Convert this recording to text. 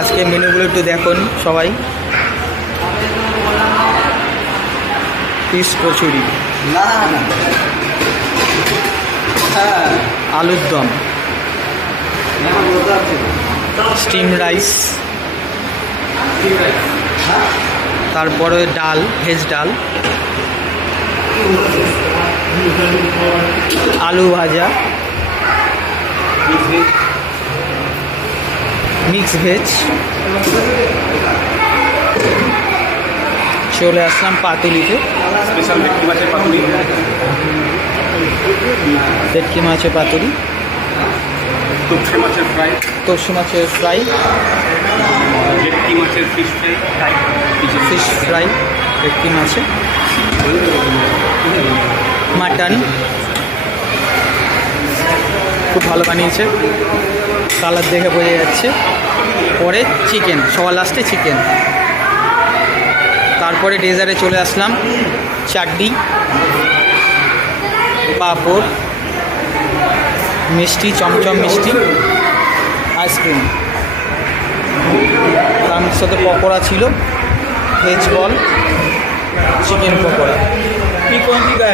আজকে মেনুগুলো একটু দেখুন সবাই। ফিশ কচুরি, আলুর দম, স্টিম রাইস, তারপরে ডাল, ভেজ ডাল, আলু ভাজা, মিক্স ভেজ। চলে আসলাম পাতুলিতে, স্পেশাল ভেটকি মাছের পাতুরি। ভেটকি মাছের পাতুরি, তোপসে মাছের ফ্রাই, তোপসে মাছের ফ্রাই, ভেটকি মাছের ফিশ ফ্রাই, ফিশ ফ্রাই, ভেটকি মাছের, মাটন খুব ভালো বানিয়েছে, কালার দেখে বোঝা যাচ্ছে। পরে চিকেন, সবার লাস্টে চিকেন। তারপরে ডেজার্টে চলে আসলাম, চাটনি, পাঁপড়, মিষ্টি, চমচম মিষ্টি, আইসক্রিম, তার সাথে পকোড়া ছিল, ভেজ বল, চিকেন পকোড়া।